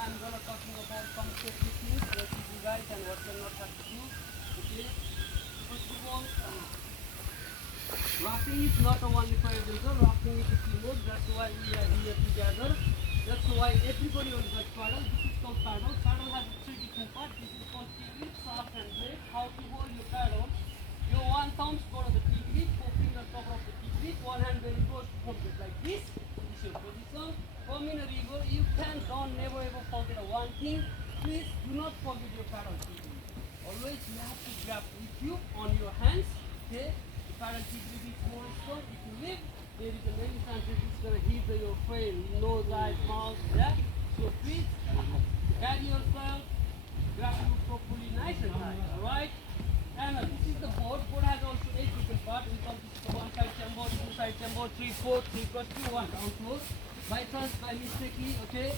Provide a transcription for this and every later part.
I'm gonna talking about some safety things what to do guys and what you're not have to do. Okay. First of all, rafting is not only for adventure. Rafting is a teamwork. That's why we are here together. That's why everybody on that paddle. This is called paddle. Paddle has three different parts. This is called T-grip, shaft, and blade. How to hold your paddle? Your one thumb go to the T-grip, four fingers cover of the T-grip. One hand when it goes from it like this. This is your position. Come in a river. You don't never ever forget one thing. Please do not forget your paddle T-grip. Always you have to grab with you on your hands. Okay. Paddle T-grip is more strong. If you live, there is a many chances it's going to hit your frame, nose, eyes, mouth, yeah? So please, carry yourself, grab you properly, nice and tight, alright? And this is the board. Board has also 8 different parts. We call this the one side chamber, two side chamber, 3, 4, 3 plus 2, 1 down close. By chance, by mistakenly, okay?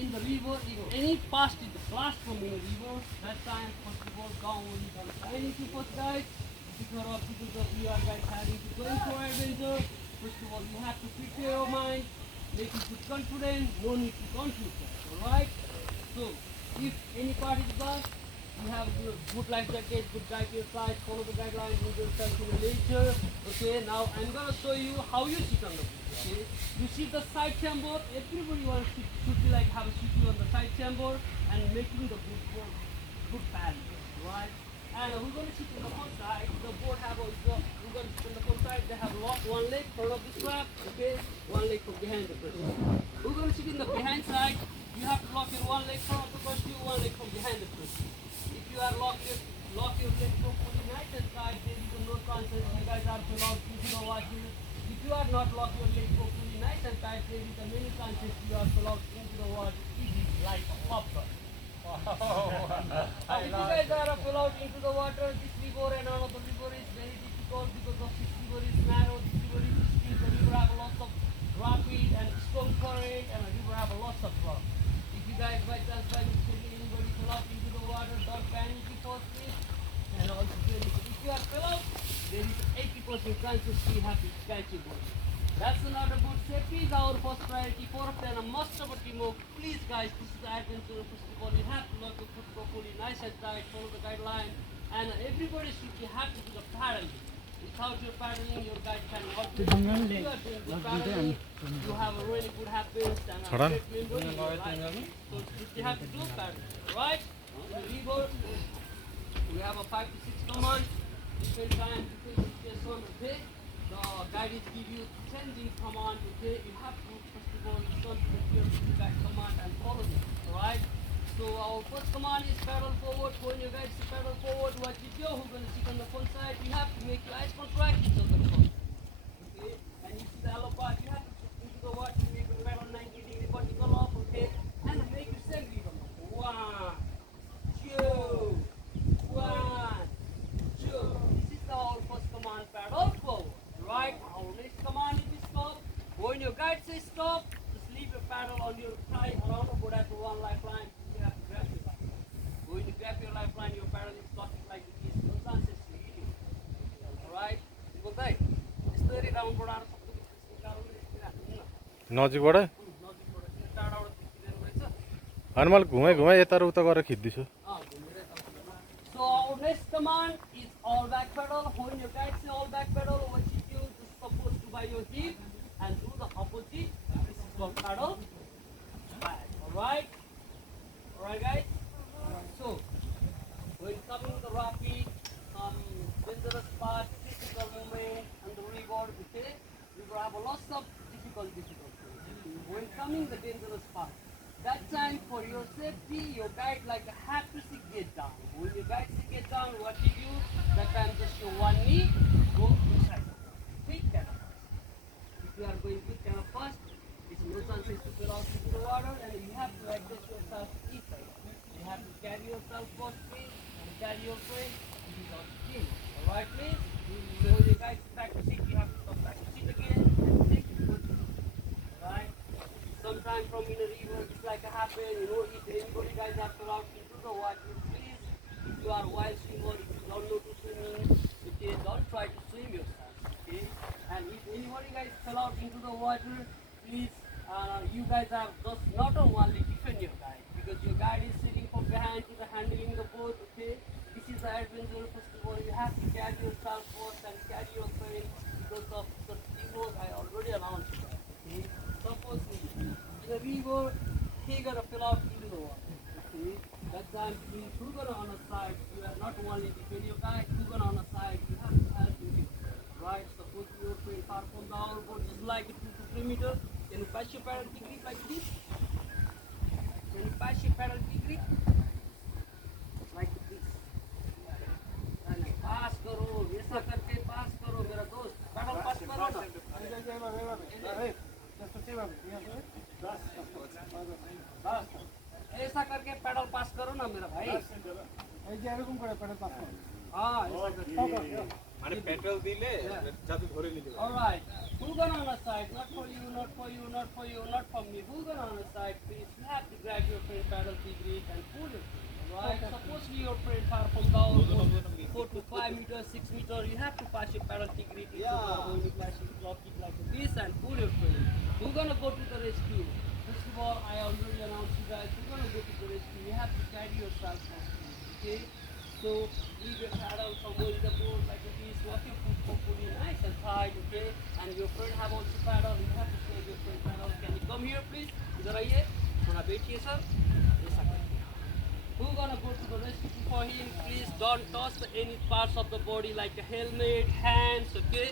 In the river, if any past is the blast from in the river, that time first of all down when you don't find anything first guys. Because of you are guys having to go for adventure. First of all, you have to prepare your mind, make you feel confident, no need to confuse that, alright? So, if any part is lost, you have good life jacket, good guide your side, follow the guidelines, move yourself in the nature. Okay, now I'm gonna show you how you sit on the boat. Okay, you see the side chamber, everybody wants to should be like have a seat on the side chamber and making the good balance, right? And we're going to sit on the front side. The board have also, we're going to sit on the front side. They have locked one leg front of the strap, okay? One leg from behind the person. We're going to sit in the behind side. You have to lock your one leg front of the person, one leg from behind the person. If you are lock your leg properly nice and tight, there is no chances you guys are allowed into the water. If you are not lock your leg properly nice and tight, there is a many chances you are allowed into the water easy like a popcorn. If you guys are allowed into the water, this river and another river is very difficult because of this river is narrow, this river is steep, the river have lots of rapid and strong current and the river have lots of rock. If you guys by chance by mistake anybody fell out into the water, don't panic before please. And also if you are fell out, there is 80% chances you have to catch your boat. That's another good. Safety is our first priority. Fourth and a must of a teamwork. Please guys, this is the adventure. First of all, you have to lock your foot properly, nice and tight, follow the guideline. And everybody should you have to do the paddling. Without your paddling, your guide cannot do it. If you are doing the paddling, you have a really good habits and a great memory in your life. So you have to do paddling, right? In the river, we have a 5 to 6 commands. Different time, different situation, okay? The guides give you changing command, okay? You have to first of all listen to the guide command and follow it, alright? So our first command is paddle forward. When your guides paddle forward, what you do, who's going to sit on the front side, you have to make your eyes contract on the front, okay? And you see the yellow part, you have to into the water, make your paddle 90-degree vertical up, okay? And make your safety come up. 1, 2, 1, 2. This is our first command, paddle forward. Right, our next command is stop. When your guide says stop, just leave your paddle on your side around the board at one lifeline. You have to grab your lifeline. When you grab your lifeline, your paddle is locking like this. No chances to hit you. Alright? You will die. Story down for our नजिकबाट अनि मैले घुमाइ घुमाइ यता र उता गरेर खिच्दैछु So our next command is all back pedal. When your guide say all back pedal, what you do is supposed to by your hip and do the opposite. This is called paddle back. Alright? Alright guys? So when coming to the rapid, dangerous part, difficult moment and the reward, okay? We will have a lot of difficulty. When coming the dangerous part, that time for your safety, your guide like have to see get down. When your guide see get down, what you do? That time just your one knee, go inside. Quick kind of fast. If you are going quick kind of fast, it's no chances to fall out into the water and you have to adjust yourself inside. You have to carry yourself first please and carry your friend. This is our team. Alright please? So when your guide back to seat, you have to come back to seat again and take it good. Alright? Sometime from in a river, it's like a happen, you know, if anybody guys have to out into the water, please, if you are a wild swimmer, if you don't know to swimming, okay, don't try to swim yourself, okay? And if anybody guys fell out into the water, please, You guys have just not only defend your guide because your guide is sitting from behind to the handling the boat. Okay, this is the adventure. First of all, you have to carry yourself first and carry your friend because of the remote. I already announced you guys. Okay, supposedly the river, he gonna fill out into the water. Okay, that time please, who gonna on the side? You are not only defend your guide. Who gonna on the side? You have to help him. Right, suppose your friend far from the outboard, just like 2 to 3 meters. Can you pass your paddle degree like this? Can you pass your paddle degree? Like this. And pass करो, ऐसा करके pass करो मेरा दोस्त. Paddle pass करो ना. ऐसा करके paddle pass करो ना मेरा भाई. हाँ, ऐसा करके. মানে পেট্রোল দিলে যাতে ধরে নিতে পারে। Alright, who gonna on the side? Not for you, not for you, not for you, not for me. Who gonna on the side? Please, you have to grab your friend paddle degree and pull it. Right? Supposedly your friend far from down 4 to 5 meters, 6 meters, you have to pass your paddle degree. When you pass it, lock it like this and pull your friend. Who gonna go to the rescue? First of all, I already announced you guys. Who gonna go to the rescue? You have to carry yourself first. Okay? So leave your paddle somewhere in the boat like this, walk your foot hopefully nice and tight, okay? And your friend have also paddle, you have to save your friend paddle. Can you come here please? इधर आइए, थोड़ा बैठिए sir, ऐसा करिए. Who gonna go to the rescue for him? Please don't touch any parts of the body like a helmet, hands, okay?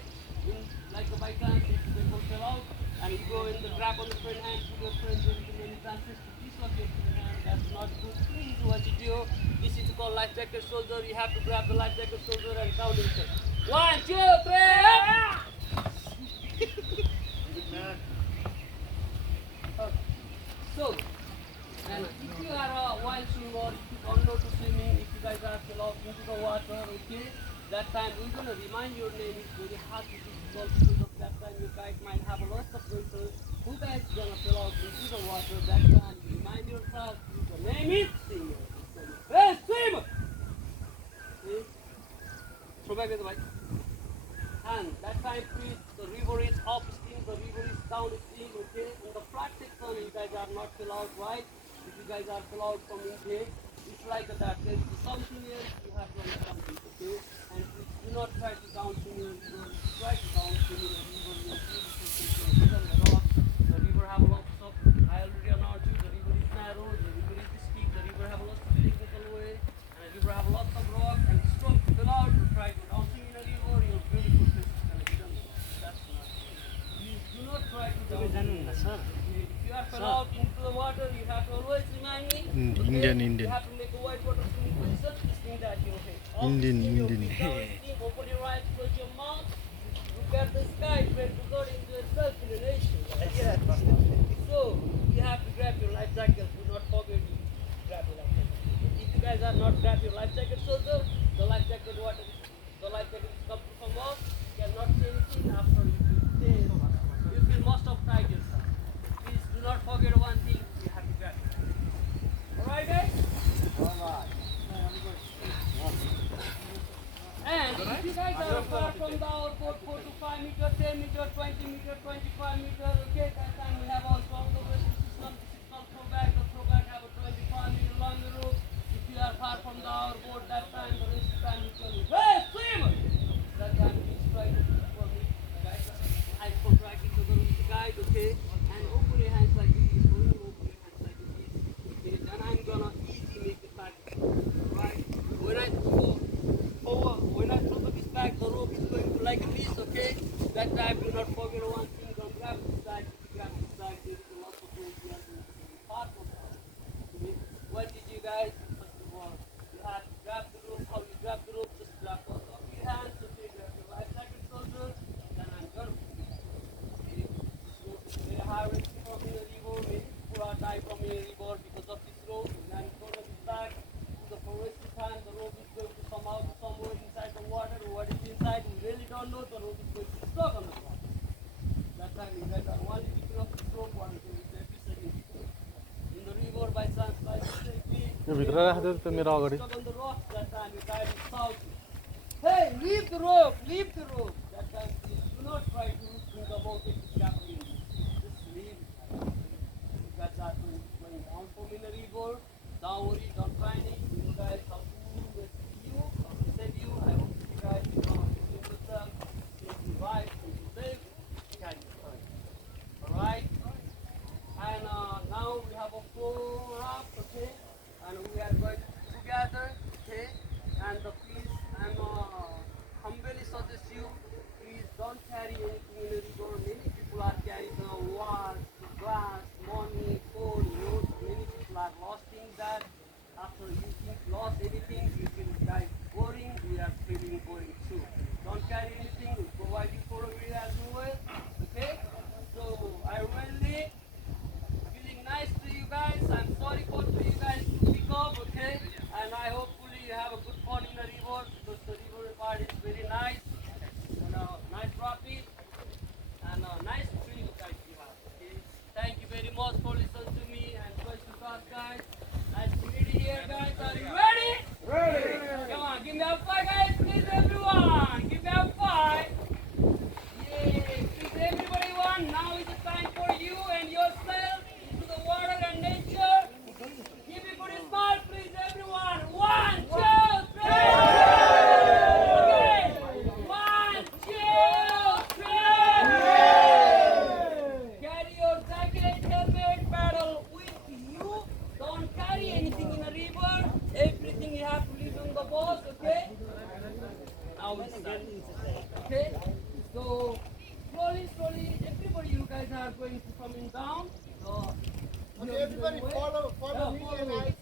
Like a by chance, if they go fell out and you go in the grab on the friend hand, put your friend there will be many chances to dislocate your hand. That's not good. Please do a video. This is called life jacket shoulder. You have to grab the life jacket shoulder and count yourself. 1, 2, 3. So, and if you are a wild swimmer, if you don't know to swimming, if you guys are fell out into the water, okay, that time we're gonna remind your name. It's very hard to difficult because of that time your guide might have a lot of pressure. Who guys gonna fell out into the water? That time remind yourself. The name is Singer. Hey, swimmer! See? Throw back the bike. And that time, please, the river is upstream, the river is downstream, okay? In the flat section, you guys are not fill out, right? If you guys are fill out from in here, it's like that. There is something else, you have to do something, okay? And please do not try to down swim your river. Try to down swim your river. The river have lots of, I already announced you, the river is narrow, the river is steep, the river have lots of technical way, and the river have lots of rock and stroke to fill out to try to down swim in a river, your beautiful fish is gonna be done. That's not. Please do not try to down swim. If you are fell out into the water, you have to always remind me. Indian. You have to make a white water swimming position, this thing that you hit. Indian. Open your eyes, close your mouth. Look at the sky, pray to God into yourself in the nation. So, you have to grab your life jacket. Do not forget to grab your life jacket. If you guys are not grab your life jacket shoulder, the life jacket is come from off. You cannot say anything after you stay. You feel most of tired yourself. Please do not forget one thing. You have to grab it. Alright guys? Alright. And if you guys are far from the outboard 4 to 5 meters, 10 meters, 20 meters, 25 meters, okay, that time we have also the rescue system. This is called throwback. The throwback have a 25 meter long rope. If you are far from the outboard, that time the rescue time will tell you, hey, swimmer! That time please try to do for me. Guys, I contract into the guide, okay? And open your hands like this. Only open your hands like this. Okay, then I'm gonna easy make it back. Right? When I throw this back, the rope is going to like this, okay? That time do not forget one thing, don't grab this back. If you grab this back, there is a lot of rope you have to part of that. Okay? What did you guys? First of all, you have to grab the rope. How you grab the rope? Just grab both of your hands, okay? Grab your life jacket shoulder, then I'm gonna okay? This rope is very high risk from your river, maybe people die from your river because of this rope. And I'm gonna be back to the forest time, the rope is going to come out somewhere inside the water. What is inside, we really don't know. The rope is going to stuck on the water. That time you guys are one little of this rope, one little is every second. In the river by chance, by mistake, stuck on the rock. That time you guys is shouting, hey, leave the rope, leave the rope. That time please do not try to bring the boat into grappling. Just leave it. the river. Don't worry, don't panic. You guys have food with you, to save you. I hope you guys save yourself, save your life, save your safe. Carry yourself. Alright? And now we have a full raft, okay? And we are going together, okay? And please, humbly suggest you, please don't carry anything in the river. Many people are carrying the water, glass, money, phone, notes. Many people are losing that. After you think lost anything, you feel guys boring. We are feeling boring too. Don't carry anything. We provide you for a free as well. Okay? So I really feeling nice to you guys. I'm sorry for you guys to pick up, okay? And I hopefully you have a good fun in the river because the river part is very nice. And nice rapid and nice tree guys you have. Okay? Thank you very much for listening to me and question to us guys. Nice to meet you here guys. Are you ready? Ready! Come on, give me a five guys, please everyone. Give me a five. Yay! Please everybody one. Now is the time for you and yourself into the water and nature. Give me a good smile, please everyone. 1, 2, 3. Okay. 1, 2, 3. Carry your jacket, helmet, paddle with you. Don't carry anything in a river. Everything you have to leave on the boat, okay? Now we start. Okay? So slowly, everybody, you guys are going to coming down. So Okay, everybody follow me and I